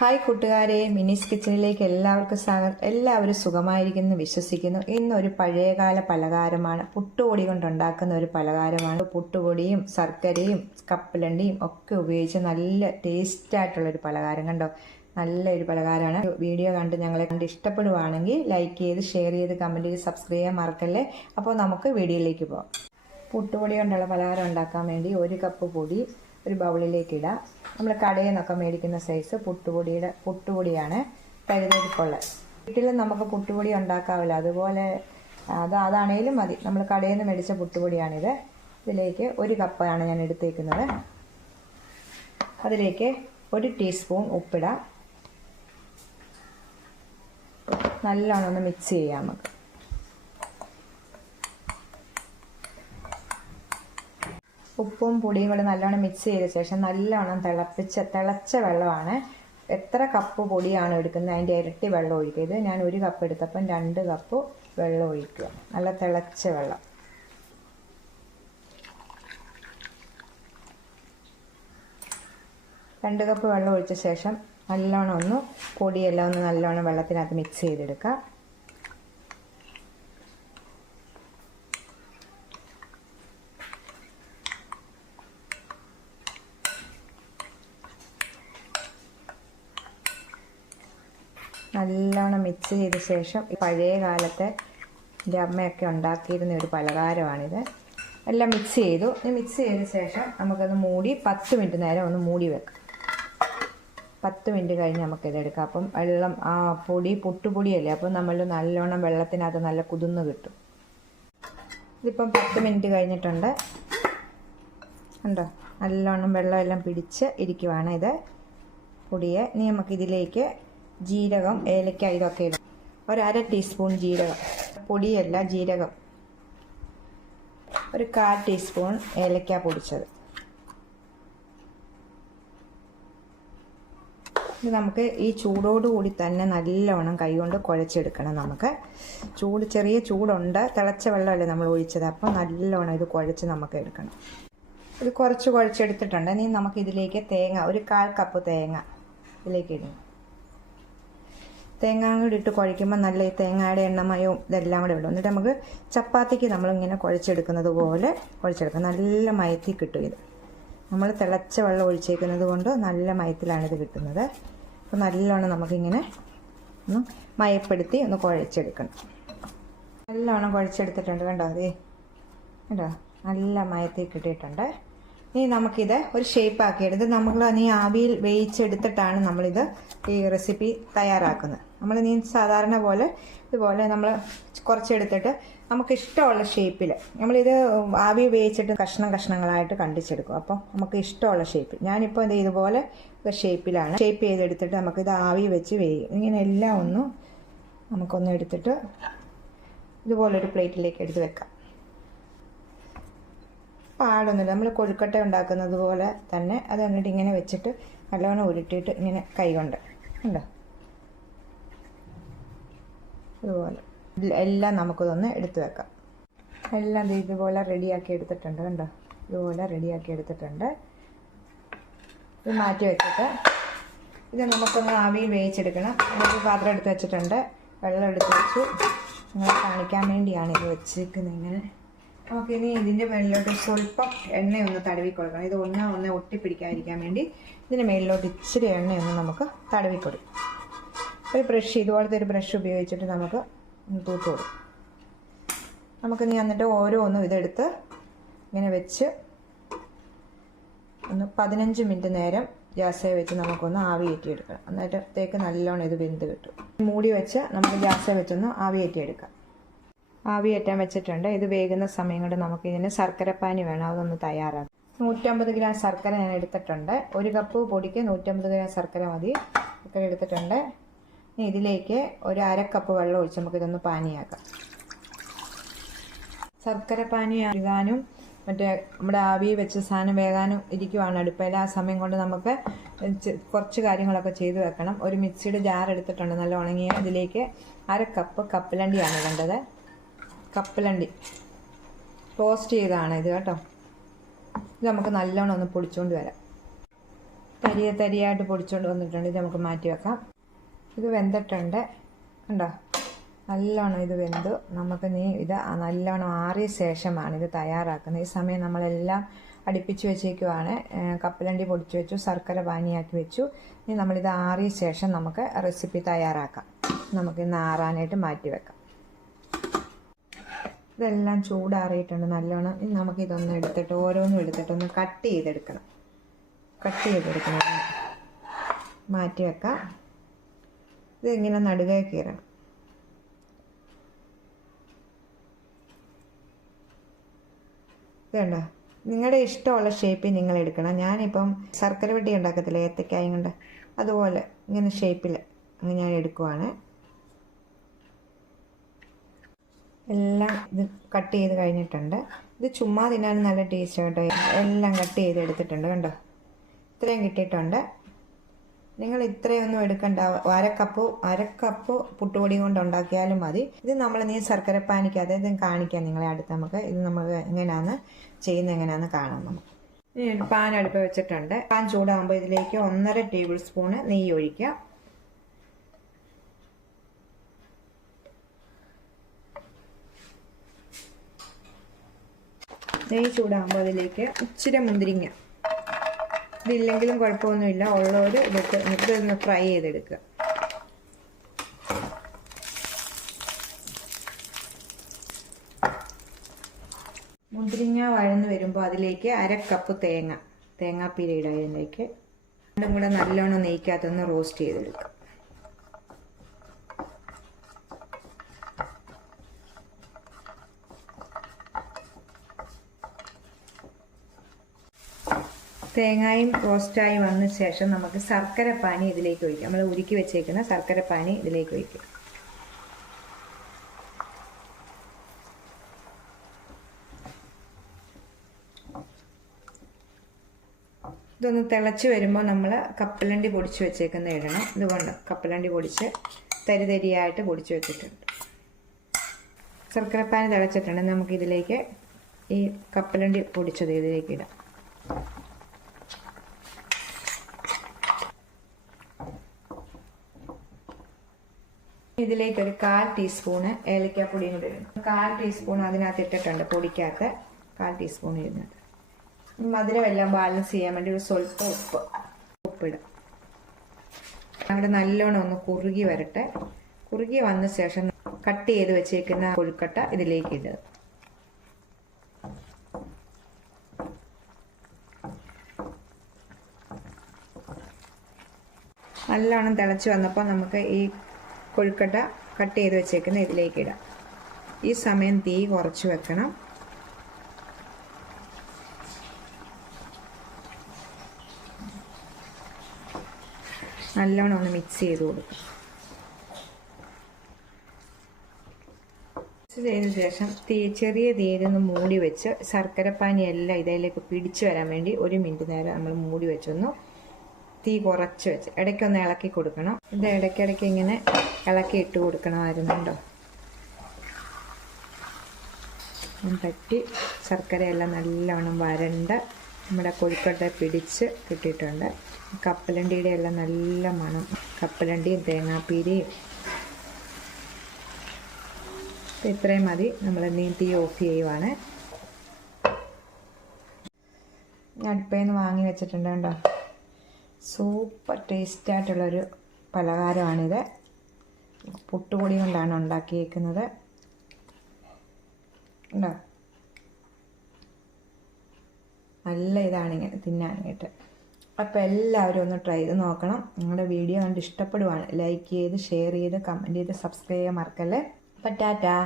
Hi കൂട്ടുകാരെ, മിനീസ് കിച്ചണിലേക്ക് എല്ലാവർക്കും സ്വാഗതം. എല്ലാവരും സുഖമായിരിക്കുന്നു വിശ്വസിക്കുന്നു. ഇന്നൊരു പഴയകാല പലഹാരമാണ്, പുട്ടുപൊടി കൊണ്ടുണ്ടാക്കുന്ന ഒരു പലഹാരമാണ്. പുട്ടുപൊടിയും ശർക്കരയും കപ്പലണ്ടിയും ഒക്കെ ഉപയോഗിച്ച് നല്ല ടേസ്റ്റ് ആയിട്ടുള്ളൊരു പലഹാരം. കണ്ടോ, നല്ലൊരു പലഹാരമാണ്. വീഡിയോ കണ്ട് ഞങ്ങളെ കണ്ട് ഇഷ്ടപ്പെടുവാണെങ്കിൽ ലൈക്ക് ചെയ്ത്, ഷെയർ ചെയ്ത്, കമൻറ്റ് ചെയ്ത്, സബ്സ്ക്രൈബ് ചെയ്യാൻ മറക്കല്ലേ. അപ്പോൾ നമുക്ക് വീഡിയോയിലേക്ക് പോകാം. പുട്ടുപൊടി കൊണ്ടുള്ള പലഹാരം ഉണ്ടാക്കാൻ വേണ്ടി 1 കപ്പ് പൊടി ഒരു ബൗളിലേക്ക് ഇടാം. നമ്മൾ കടയിൽ നിന്നൊക്കെ മേടിക്കുന്ന സൈസ് പുട്ടുപൊടിയാണ് കരുതലിക്കുള്ളത്. വീട്ടിൽ നമുക്ക് പുട്ടുപൊടി ഉണ്ടാക്കാവില്ല, അതുപോലെ അതാണേലും മതി. നമ്മൾ കടയിൽ നിന്ന് മേടിച്ച പുട്ടുപൊടിയാണിത്. ഇതിലേക്ക് 1 കപ്പാണ് ഞാൻ എടുത്തേക്കുന്നത്. അതിലേക്ക് 1 ടീസ്പൂൺ ഉപ്പിടാം. നല്ലോണം ഒന്ന് മിക്സ് ചെയ്യാം. നമുക്ക് ഉപ്പും പൊടിയും കൂടെ നല്ലോണം മിക്സ് ചെയ്ത ശേഷം നല്ലോണം തിളച്ച വെള്ളമാണ്. എത്ര കപ്പ് പൊടിയാണ് എടുക്കുന്നത് അതിൻ്റെ ഇരട്ടി വെള്ളം ഒഴിക്കുക. ഇത് ഞാൻ 1 കപ്പ് എടുത്തപ്പം 2 കപ്പ് വെള്ളം ഒഴിക്കുക. നല്ല തിളച്ച വെള്ളം. രണ്ട് കപ്പ് വെള്ളം ഒഴിച്ച ശേഷം നല്ലോണം ഒന്ന് പൊടിയെല്ലാം ഒന്ന് നല്ലോണം വെള്ളത്തിനകത്ത് മിക്സ് ചെയ്തെടുക്കുക. നല്ലോണം മിക്സ് ചെയ്ത ശേഷം പഴയ കാലത്തെ എൻ്റെ അമ്മയൊക്കെ ഉണ്ടാക്കിയിരുന്ന ഒരു പലഹാരമാണിത്. എല്ലാം മിക്സ് ചെയ്തു. മിക്സ് ചെയ്ത ശേഷം നമുക്കത് മൂടി 10 മിനിറ്റ് നേരം ഒന്ന് മൂടി വെക്കാം. 10 മിനിറ്റ് കഴിഞ്ഞ് നമുക്കിതെടുക്കാം. അപ്പം വെള്ളം പുട്ടുപൊടിയല്ലേ, അപ്പം നമ്മൾ നല്ലോണം വെള്ളത്തിനകത്ത് നല്ല കുതിർന്ന് കിട്ടും. ഇതിപ്പം 10 മിനിറ്റ് കഴിഞ്ഞിട്ടുണ്ട്. കണ്ടോ, നല്ലോണം വെള്ളമെല്ലാം പിടിച്ച് ഇരിക്കുവാണ് ഇത് പൊടിയെ. ഇനി നമുക്കിതിലേക്ക് ജീരകം, ഏലക്ക ഇതൊക്കെ ഇടാം. 1/2 ടീസ്പൂൺ ജീരകം, പൊടിയല്ല ജീരകം. 1/4 ടീസ്പൂൺ ഏലക്ക പൊടിച്ചത്. ഇത് നമുക്ക് ഈ ചൂടോടുകൂടി തന്നെ നല്ലോണം കൈകൊണ്ട് കുഴച്ചെടുക്കണം. നമുക്ക് ചെറിയ ചൂടുണ്ട്, തിളച്ച വെള്ളമല്ലേ നമ്മൾ ഒഴിച്ചത്. അപ്പം നല്ലോണം ഇത് കുഴച്ച് നമുക്ക് എടുക്കണം. ഇത് കുറച്ച് കുഴച്ചെടുത്തിട്ടുണ്ട്. ഇനി നമുക്കിതിലേക്ക് തേങ്ങ, 1/4 കപ്പ് തേങ്ങ ഇതിലേക്ക് ഇടും. തേങ്ങ കൂടി ഇട്ട് കുഴയ്ക്കുമ്പോൾ നല്ല ഈ തേങ്ങയുടെ എണ്ണമയവും ഇതെല്ലാം കൂടെ ഇടും. എന്നിട്ട് നമുക്ക് ചപ്പാത്തിക്ക് നമ്മളിങ്ങനെ കുഴച്ചെടുക്കുന്നത് പോലെ കുഴച്ചെടുക്കാം. നല്ല മയത്തിൽ കിട്ടും ഇത്. നമ്മൾ തിളച്ച വെള്ളം ഒഴിച്ചേക്കുന്നത് കൊണ്ട് നല്ല മയത്തിലാണിത് കിട്ടുന്നത്. അപ്പോൾ നല്ലോണം നമുക്കിങ്ങനെ ഒന്ന് മയപ്പെടുത്തി ഒന്ന് കുഴച്ചെടുക്കണം. നല്ലോണം കുഴച്ചെടുത്തിട്ടുണ്ട്. കണ്ടോ, അതേ കണ്ടോ, നല്ല മയത്തിൽ കിട്ടിയിട്ടുണ്ട്. ഇനി നമുക്കിത് ഒരു ഷേപ്പ് ആക്കിയെടുത്ത് നമ്മൾ ആവിയിൽ വേവിച്ചെടുത്തിട്ടാണ് നമ്മളിത് ഈ റെസിപ്പി തയ്യാറാക്കുന്നത്. നമ്മൾ സാധാരണ പോലെ ഇതുപോലെ നമ്മൾ കുറച്ചെടുത്തിട്ട് നമുക്ക് ഇഷ്ടമുള്ള ഷേപ്പിൽ നമ്മളിത് ആവി വേവിച്ചിട്ട് കഷ്ണങ്ങളായിട്ട് കണ്ടിച്ചെടുക്കും. അപ്പം നമുക്ക് ഇഷ്ടമുള്ള ഷേപ്പിൽ ഞാനിപ്പോൾ ഇതുപോലെ ഷേപ്പിലാണ് ഷേപ്പ് ചെയ്തെടുത്തിട്ട് നമുക്കിത് ആവി വെച്ച് വേവിക്കും. ഇങ്ങനെ എല്ലാം നമുക്കൊന്ന് എടുത്തിട്ട് ഇതുപോലൊരു പ്ലേറ്റിലേക്ക് എടുത്ത് വെക്കാം. പാടൊന്നുമില്ല, നമ്മൾ കൊഴുക്കട്ട ഉണ്ടാക്കുന്നത് പോലെ തന്നെ. അത് എന്നിട്ട് ഇങ്ങനെ വെച്ചിട്ട് നല്ലോണം ഉരുട്ടിയിട്ട് ഇങ്ങനെ കൈകൊണ്ട് ഉണ്ടോ ഇതുപോലെ എല്ലാം നമുക്കിതൊന്ന് എടുത്ത് വെക്കാം. എല്ലാം ഇതുപോലെ റെഡിയാക്കി എടുത്തിട്ടുണ്ട്. കണ്ടോ, ഇതുപോലെ റെഡിയാക്കി എടുത്തിട്ടുണ്ട്. ഇത് മാറ്റി വെച്ചിട്ട് ഇത് നമുക്കൊന്ന് ആവി വേവിച്ചെടുക്കണം. അതിനൊരു പാത്രം എടുത്ത് വെച്ചിട്ടുണ്ട്. വെള്ളം എടുത്ത് വെച്ചു. നിങ്ങളെ കാണിക്കാൻ വേണ്ടിയാണ് ഇത് വെച്ചിരിക്കുന്നത്. ഇങ്ങനെ നമുക്കിനി ഇതിൻ്റെ മേളിലോട്ട് സ്വല്പം എണ്ണയൊന്ന് തടവി കൊടുക്കണം. ഇത് ഒന്ന് ഒട്ടിപ്പിടിക്കാതിരിക്കാൻ വേണ്ടി ഇതിൻ്റെ മേളിലോട്ട് ഇച്ചിരി എണ്ണയൊന്ന് നമുക്ക് തടവി കൊടുക്കും. ഒരു ബ്രഷ്, ഇതുപോലത്തെ ഒരു ബ്രഷ് ഉപയോഗിച്ചിട്ട് നമുക്ക് തൂത്ത് കൊടുക്കും. നമുക്കിനി എന്നിട്ട് ഓരോന്നും ഇതെടുത്ത് ഇങ്ങനെ വെച്ച് ഒന്ന് 15 മിനിറ്റ് നേരം ഗ്യാസേ വെച്ച് നമുക്കൊന്ന് ആവി കയറ്റിയെടുക്കണം. എന്നിട്ടത്തേക്ക് നല്ലോണം ഇത് വെന്ത് കിട്ടും. മൂടി വെച്ച് നമുക്ക് ഗ്യാസേ വെച്ചൊന്ന് ആവി കയറ്റിയെടുക്കാം. ആവി കയറ്റാൻ വെച്ചിട്ടുണ്ട്. ഇത് വേകുന്ന സമയം കൊണ്ട് നമുക്കിതിന് ശർക്കരപ്പാനി വേണം, അതൊന്ന് തയ്യാറാക്കാം. 150 ഗ്രാം ശർക്കര ഞാൻ എടുത്തിട്ടുണ്ട്. 1 കപ്പ് പൊടിക്ക് 150 ഗ്രാം ശർക്കര മതി. ശർക്കര എടുത്തിട്ടുണ്ട്. ഇനി ഇതിലേക്ക് 1/2 കപ്പ് വെള്ളം ഒഴിച്ച് നമുക്കിതൊന്ന് പാനിയാക്കാം. ശർക്കര പാനി ആകാനും മറ്റേ നമ്മുടെ ആവി വെച്ച് സാധനം വേകാനും ഇരിക്കുവാണ് അടുപ്പയിൽ. ആ സമയം കൊണ്ട് നമുക്ക് കുറച്ച് കാര്യങ്ങളൊക്കെ ചെയ്ത് വെക്കണം. ഒരു മിക്സിയുടെ ജാർ എടുത്തിട്ടുണ്ട്, നല്ല ഉണങ്ങിയ. ഇതിലേക്ക് 1/2 കപ്പ് കപ്പലണ്ടിയാണ് ഇടേണ്ടത്. കപ്പലണ്ടി റോസ്റ്റ് ചെയ്തതാണ് ഇത് കേട്ടോ. ഇത് നമുക്ക് നല്ലോണം ഒന്ന് പൊടിച്ചുകൊണ്ട് വരാം. തരിയായിട്ട് പൊടിച്ചുകൊണ്ട് വന്നിട്ടുണ്ട്. ഇത് നമുക്ക് മാറ്റി വെക്കാം. ഇത് വെന്തിട്ടുണ്ട് കണ്ടോ, നല്ലോണം ഇത് വെന്തു. നമുക്ക് ഇത് നല്ലോണം ആറിയ ശേഷമാണ് ഇത് തയ്യാറാക്കുന്നത്. ഈ സമയം നമ്മളെല്ലാം അടുപ്പിച്ച് വെച്ചേക്കുവാണ്. കപ്പലണ്ടി പൊടിച്ചു വെച്ചു, ശർക്കര പാനിയാക്കി വെച്ചു. ഇനി നമ്മളിത് ആറിയ ശേഷം നമുക്ക് റെസിപ്പി തയ്യാറാക്കാം. നമുക്കിന്ന് ആറാനായിട്ട് മാറ്റി വെക്കാം. ഇതെല്ലാം ചൂടാറിയിട്ടുണ്ട് നല്ലോണം. ഇനി നമുക്കിതൊന്ന് എടുത്തിട്ട് ഓരോന്നും എടുത്തിട്ടൊന്ന് കട്ട് ചെയ്തെടുക്കണം. മാറ്റി വെക്കാം. ഇതിങ്ങനെ നടുകെ കീറണം. ഇതുണ്ടോ, നിങ്ങളുടെ ഇഷ്ടമുള്ള ഷേപ്പിൽ നിങ്ങൾ എടുക്കണം. ഞാനിപ്പം ശർക്കര വട്ടി ഉണ്ടാക്കത്തില്ല, ഏത്തക്കായും കൊണ്ട്, അതുപോലെ ഇങ്ങനെ ഷേപ്പിൽ ഞാൻ എടുക്കുവാണ്. എല്ലാം ഇത് കട്ട് ചെയ്ത് കഴിഞ്ഞിട്ടുണ്ട്. ഇത് ചുമ്മാ തിന്നാൻ നല്ല ടേസ്റ്റ് കേട്ടോ. എല്ലാം കട്ട് ചെയ്ത് എടുത്തിട്ടുണ്ട് കണ്ടോ, ഇത്രയും കിട്ടിയിട്ടുണ്ട്. നിങ്ങൾ ഇത്രയൊന്നും എടുക്കണ്ട. അരക്കപ്പ് പുട്ടുപൊടി കൊണ്ട് ഉണ്ടാക്കിയാലും മതി. ഇത് നമ്മൾ ശർക്കരപ്പാനിക്കകത്ത് ഇത് കാണിക്കാം നിങ്ങളെ അടുത്ത്. നമുക്ക് ഇത് നമ്മൾ എങ്ങനെയാണെന്ന് ചെയ്യുന്നത് എങ്ങനെയാണെന്ന് കാണാം. നമുക്ക് ഇനി പാൻ അടുപ്പ് വെച്ചിട്ടുണ്ട്. പാൻ ചൂടാകുമ്പോൾ ഇതിലേക്ക് 1.5 ടേബിൾ സ്പൂണ് നെയ്യ് ഒഴിക്കുക. നെയ്യ് ചൂടാകുമ്പോൾ അതിലേക്ക് ഇച്ചിരി മുന്തിരിങ്ങ, ഇതില്ലെങ്കിലും കുഴപ്പമൊന്നുമില്ല, ഉള്ളവർ ഇതൊന്ന് ഫ്രൈ ചെയ്തെടുക്കുക. മുന്തിരിങ്ങ വഴന്ന് വരുമ്പോൾ അതിലേക്ക് 1/2 കപ്പ് തേങ്ങാപ്പീര ഇടുക. അതിലേക്ക് രണ്ടും കൂടെ നല്ലോണം നെയ്ക്കകത്തൊന്ന് റോസ്റ്റ് ചെയ്തെടുക്കുക. തേങ്ങയും റോസ്റ്റായി വന്ന ശേഷം നമുക്ക് ശർക്കരപ്പാനി ഇതിലേക്ക് ഒഴിക്കാം. നമ്മൾ ഉരുക്കി വെച്ചേക്കുന്ന ശർക്കരപ്പാനി ഇതിലേക്ക് ഒഴിക്കുക. ഇതൊന്ന് തിളച്ച് വരുമ്പോൾ നമ്മൾ കപ്പലണ്ടി പൊടിച്ച് വെച്ചേക്കുന്ന ഇടണം. ഇതുകൊണ്ട് കപ്പലണ്ടി പൊടിച്ച് തരിതരിയായിട്ട് പൊടിച്ച് വെച്ചിട്ടുണ്ട്. ശർക്കരപ്പാനി തിളച്ചിട്ടുണ്ട്. നമുക്കിതിലേക്ക് ഈ കപ്പലണ്ടി പൊടിച്ചത് ഇതിലേക്ക് ഇടാം. ഇതിലേക്ക് ഒരു 1/4 ടീസ്പൂണ് ഏലക്കാപ്പൊടിയും കൂടി ഇടണം. 1/4 ടീസ്പൂൺ അതിനകത്ത് ഇട്ടിട്ടുണ്ട്, പൊടിക്കകത്ത് 1/4 ടീസ്പൂൺ ഇടുന്നത്. മധുരമെല്ലാം ബാലൻസ് ചെയ്യാൻ വേണ്ടി ഒരു സ്വല്പം ഉപ്പിടാം. അവിടെ നല്ലോണം ഒന്ന് കുറുകി വരട്ടെ. കുറുകി വന്ന ശേഷം കട്ട് ചെയ്ത് വെച്ചേക്കുന്ന കൊഴുക്കട്ട ഇതിലേക്ക് ഇടുക. നല്ലോണം തിളച്ച് വന്നപ്പോൾ നമുക്ക് ഈ കൊഴുക്കട്ട കട്ട് ചെയ്ത് വെച്ചേക്കുന്ന ഇതിലേക്ക് ഇടാം. ഈ സമയം തീ കുറച്ച് വെക്കണം. നല്ലോണം ഒന്ന് മിക്സ് ചെയ്ത് കൊടുക്കും. മിക്സ് ചെയ്തതിന് ശേഷം ചെറിയ തീയിലൊന്ന് മൂടി വെച്ച് ശർക്കരപ്പാനി എല്ലാം ഇതിലേക്ക് പിടിച്ചു വരാൻ വേണ്ടി 1 മിനിറ്റ് നേരം നമ്മൾ മൂടി വെച്ചൊന്ന് തീ കുറച്ച് വെച്ച് ഇടയ്ക്കൊന്ന് ഇളക്കി കൊടുക്കണം. ഇത് ഇടയ്ക്കിടയ്ക്ക് ഇങ്ങനെ ഇളക്കി ഇട്ട് കൊടുക്കണമായിരുന്നുണ്ടോ. തട്ടി ശർക്കരയെല്ലാം നല്ലവണ്ണം വരണ്ട് നമ്മുടെ കൊഴുക്കട്ട പിടിച്ച് കിട്ടിയിട്ടുണ്ട്. കപ്പലണ്ടിയുടെ എല്ലാം നല്ല മണം, കപ്പലണ്ടിയും തേങ്ങാപ്പീരയും. ഇത്രയും മതി. നമ്മൾ തീ ഓഫ് ചെയ്യുവാണ്. അടുപ്പയിൽ നിന്ന് വാങ്ങി വെച്ചിട്ടുണ്ട് കേട്ടോ. സൂപ്പർ ടേസ്റ്റായിട്ടുള്ളൊരു പലഹാരമാണിത്. പുട്ടുപൊടി കൊണ്ടാണ് ഉണ്ടാക്കിയേക്കുന്നത് ഉണ്ടോ. നല്ല ഇതാണ് ഇങ്ങനെ തിന്നാനായിട്ട്. അപ്പോൾ എല്ലാവരും ഒന്ന് ട്രൈ ചെയ്ത് നോക്കണം. നിങ്ങളുടെ വീഡിയോ കണ്ട് ഇഷ്ടപ്പെടുവാണ് ലൈക്ക് ചെയ്ത് ഷെയർ ചെയ്ത് കമൻറ്റ് ചെയ്ത് സബ്സ്ക്രൈബ് ചെയ്യാൻ മറക്കല്ലേ. അപ്പോൾ ടാറ്റാ.